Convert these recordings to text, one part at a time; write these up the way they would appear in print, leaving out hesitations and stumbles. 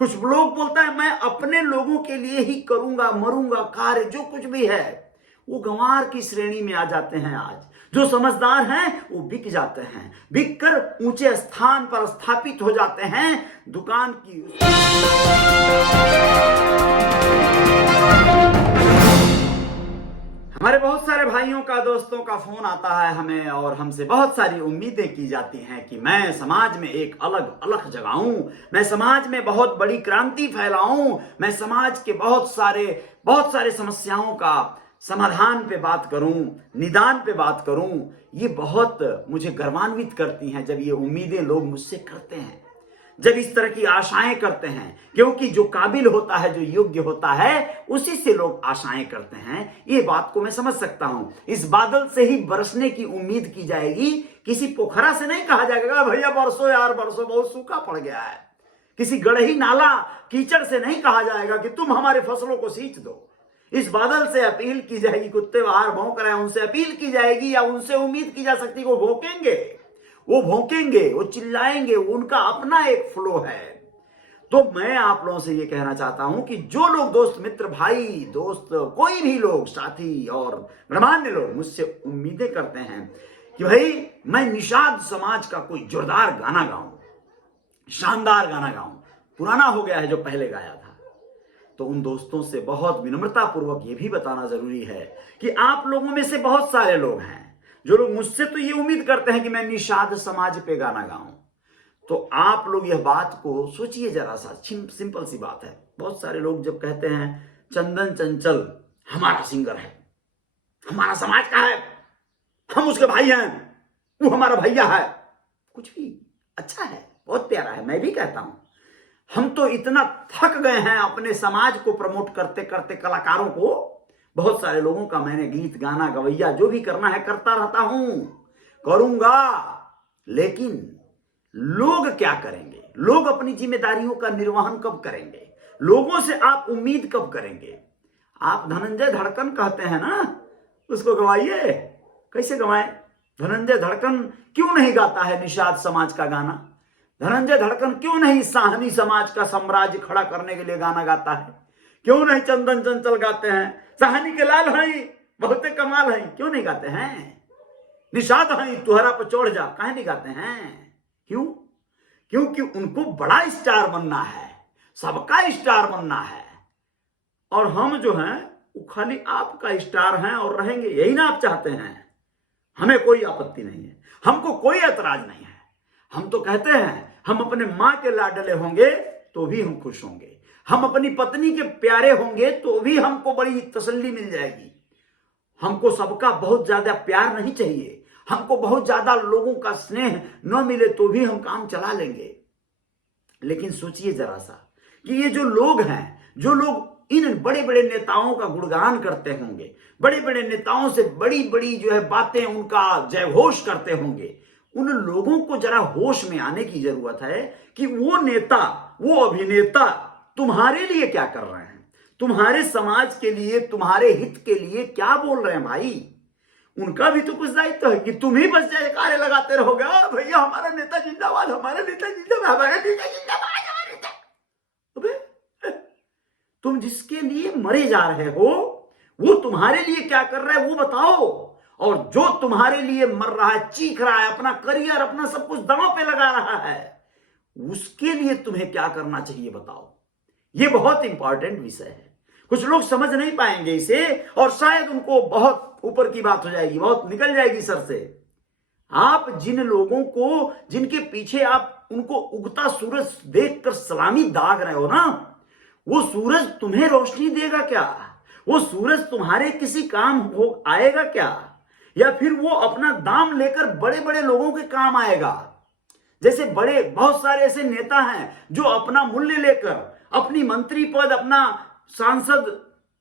कुछ लोग बोलता है मैं अपने लोगों के लिए ही करूंगा, मरूंगा, कार्य जो कुछ भी है, वो गंवार की श्रेणी में आ जाते हैं। आज जो समझदार हैं वो बिक जाते हैं, बिक कर ऊंचे स्थान पर स्थापित हो जाते हैं। दुकान की हमारे बहुत सारे भाइयों का, दोस्तों का फोन आता है हमें और हमसे बहुत सारी उम्मीदें की जाती हैं कि मैं समाज में एक अलग अलग जगाऊं, मैं समाज में बहुत बड़ी क्रांति फैलाऊं, मैं समाज के बहुत सारे समस्याओं का समाधान पे बात करूं, निदान पे बात करूं। ये बहुत मुझे गर्वान्वित करती हैं जब ये उम्मीदें लोग मुझसे करते हैं, जब इस तरह की आशाएं करते हैं, क्योंकि जो काबिल होता है, जो योग्य होता है, उसी से लोग आशाएं करते हैं। ये बात को मैं समझ सकता हूं। इस बादल से ही बरसने की उम्मीद की जाएगी, किसी पोखरा से नहीं कहा जाएगा भैया बरसो यार बरसो, बहुत सूखा पड़ गया है। किसी गढ़ही नाला कीचड़ से नहीं कहा जाएगा कि तुम हमारे फसलों को सींच दो। इस बादल से अपील की जाएगी, कुत्ते बाहर भौंक रहे हैं उनसे अपील की जाएगी, या उनसे उम्मीद की जा सकती है वो भौंकेंगे, वो चिल्लाएंगे, उनका अपना एक फ्लो है। तो मैं आप लोगों से ये कहना चाहता हूं कि जो लोग, दोस्त मित्र भाई दोस्त, कोई भी लोग, साथी और गणमान्य लोग मुझसे उम्मीदें करते हैं कि भाई मैं निषाद समाज का कोई जोरदार गाना गाऊं, शानदार गाना गाऊं, पुराना हो गया है जो पहले गाया था, तो उन दोस्तों से बहुत विनम्रता पूर्वक ये भी बताना जरूरी है कि आप लोगों में से बहुत सारे लोग हैं जो लोग मुझसे तो ये उम्मीद करते हैं कि मैं निषाद समाज पे गाना गाऊं। तो आप लोग यह बात को सोचिए जरा सा, सिंपल सी बात है। बहुत सारे लोग जब कहते हैं चंदन चंचल हमारा सिंगर है, हमारा समाज का है, हम उसके भाई हैं, वो हमारा भैया है, कुछ भी अच्छा है, बहुत प्यारा है, मैं भी कहता हूं। हम तो इतना थक गए हैं अपने समाज को प्रमोट करते करते, कलाकारों को। बहुत सारे लोगों का मैंने गीत, गाना, गवैया जो भी करना है करता रहता हूं, करूंगा, लेकिन लोग क्या करेंगे? लोग अपनी जिम्मेदारियों का निर्वहन कब करेंगे? लोगों से आप उम्मीद कब करेंगे? आप धनंजय धड़कन कहते हैं ना, उसको गवाइए। कैसे गवाएं? धनंजय धड़कन क्यों नहीं गाता है निषाद समाज का गाना? धनंजय धड़कन क्यों नहीं साहनी समाज का साम्राज्य खड़ा करने के लिए गाना गाता है? क्यों नहीं चंदन चंचल गाते हैं? साहनी के लाल हैं, बहुत कमाल हैं, क्यों नहीं गाते हैं? निषाद हैं, तुहरा पर चढ़ जा, काहे नहीं गाते हैं? क्यों? क्योंकि उनको बड़ा स्टार बनना है, सबका स्टार बनना है। और हम जो हैं वो खाली आपका स्टार हैं और रहेंगे, यही ना आप चाहते हैं। हमें कोई आपत्ति नहीं है, हमको कोई ऐतराज नहीं है। हम तो कहते हैं हम अपने मां के लाडले होंगे तो भी हम खुश होंगे, हम अपनी पत्नी के प्यारे होंगे तो भी हमको बड़ी तसल्ली मिल जाएगी। हमको सबका बहुत ज्यादा प्यार नहीं चाहिए, हमको बहुत ज्यादा लोगों का स्नेह न मिले तो भी हम काम चला लेंगे। लेकिन सोचिए जरा सा कि ये जो लोग हैं, जो लोग इन बड़े बड़े नेताओं का गुणगान करते होंगे, बड़े बड़े नेताओं से बड़ी बड़ी जो है बातें उनका जयघोष करते होंगे, उन लोगों को जरा होश में आने की जरूरत है कि वो नेता, वो अभिनेता तुम्हारे लिए क्या कर रहे हैं, तुम्हारे समाज के लिए, तुम्हारे हित के लिए क्या बोल रहे हैं भाई। उनका भी तो कुछ दायित्व है कि तुम ही बस जयकारे लगाते रहोगे, भैया हमारा नेता जिंदाबाद, हमारा नेता जिंदाबाद, हमारा नेता जिंदाबाद, हमारा नेता। अबे तुम जिसके लिए मरे जा रहे हो वो तुम्हारे लिए क्या कर रहा है वो बताओ। और जो तुम्हारे लिए मर रहा है, चीख रहा है, अपना करियर, अपना सब कुछ दांव पे लगा रहा है, उसके लिए तुम्हें क्या करना चाहिए बताओ। ये बहुत इंपॉर्टेंट विषय है। कुछ लोग समझ नहीं पाएंगे इसे और शायद उनको बहुत ऊपर की बात हो जाएगी, बहुत निकल जाएगी सर से। आप जिन लोगों को, जिनके पीछे आप उनको उगता सूरज देखकर सलामी दाग रहे हो ना, वो सूरज तुम्हें रोशनी देगा क्या? वो सूरज तुम्हारे किसी काम हो आएगा क्या? या फिर वो अपना दाम लेकर बड़े बड़े लोगों के काम आएगा? जैसे बड़े बहुत सारे ऐसे नेता हैं जो अपना मूल्य लेकर, अपनी मंत्री पद, अपना सांसद,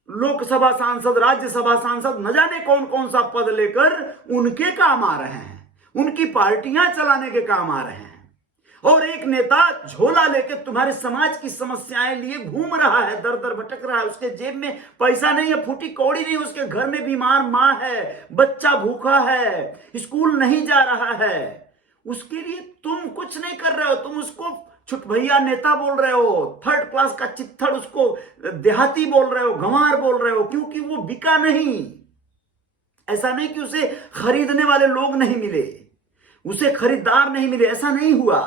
लोकसभा सांसद, राज्यसभा सांसद, न जाने कौन कौन सा पद लेकर उनके काम आ रहे हैं, उनकी पार्टियां चलाने के काम आ रहे हैं। और एक नेता झोला लेकर तुम्हारे समाज की समस्याएं लिए घूम रहा है, दर दर भटक रहा है, उसके जेब में पैसा नहीं है, फूटी कौड़ी नहीं, उसके घर में बीमार मां है, बच्चा भूखा है, स्कूल नहीं जा रहा है, उसके लिए तुम कुछ नहीं कर रहे हो, तुम उसको छुट भैया नेता बोल रहे हो, थर्ड क्लास का चित्थड़ उसको देहाती बोल रहे हो, गंवार बोल रहे हो, क्योंकि वो बिका नहीं। ऐसा नहीं कि उसे खरीदने वाले लोग नहीं मिले, उसे खरीदार नहीं मिले, ऐसा नहीं हुआ।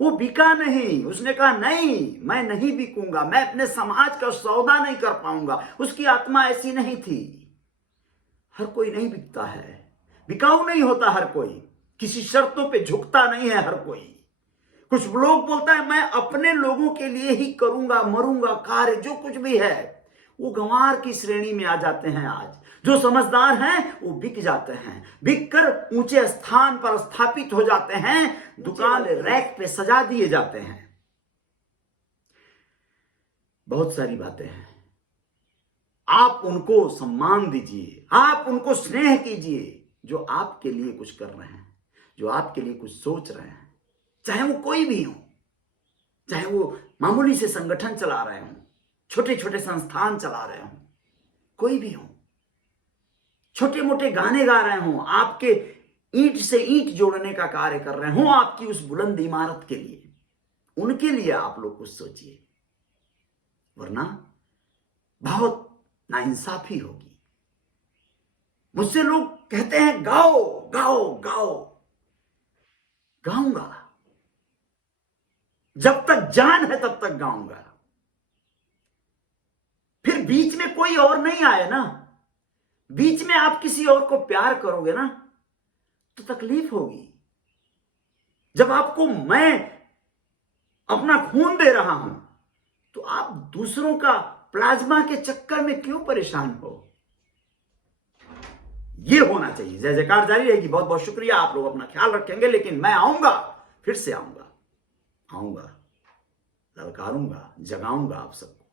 वो बिका नहीं। उसने कहा नहीं, मैं नहीं बिकूंगा, मैं अपने समाज का सौदा नहीं कर पाऊंगा। उसकी आत्मा ऐसी नहीं थी। हर कोई नहीं बिकता है, बिकाऊ नहीं होता हर कोई, किसी शर्तों पे झुकता नहीं है हर कोई। कुछ लोग बोलता है मैं अपने लोगों के लिए ही करूंगा, मरूंगा, कार्य जो कुछ भी है। वो गंवार की श्रेणी में आ जाते हैं। आज जो समझदार हैं वो बिक जाते हैं, बिक कर ऊंचे स्थान पर स्थापित हो जाते हैं, दुकान रैक पे सजा दिए जाते हैं। बहुत सारी बातें हैं। आप उनको सम्मान दीजिए, आप उनको स्नेह कीजिए जो आपके लिए कुछ कर रहे हैं, जो आपके लिए कुछ सोच रहे हैं, चाहे वो कोई भी हो, चाहे वो मामूली से संगठन चला रहे हो, छोटे छोटे संस्थान चला रहे हो, कोई भी हो, छोटे मोटे गाने गा रहे हो, आपके ईंट से ईंट जोड़ने का कार्य कर रहे हो आपकी उस बुलंद इमारत के लिए, उनके लिए आप लोग कुछ सोचिए, वरना बहुत नाइंसाफी होगी। मुझसे लोग कहते हैं गाओ गाओ गाओ, गाऊंगा, जब तक जान है तब तक गाऊंगा। फिर बीच में कोई और नहीं आए ना, बीच में आप किसी और को प्यार करोगे ना तो तकलीफ होगी। जब आपको मैं अपना खून दे रहा हूं तो आप दूसरों का प्लाज्मा के चक्कर में क्यों परेशान हो? ये होना चाहिए। जय जयकार जारी रहेगी। बहुत बहुत शुक्रिया। आप लोग अपना ख्याल रखेंगे, लेकिन मैं आऊंगा, फिर से आऊंगा, ललकारूंगा, जगाऊंगा आप सबको।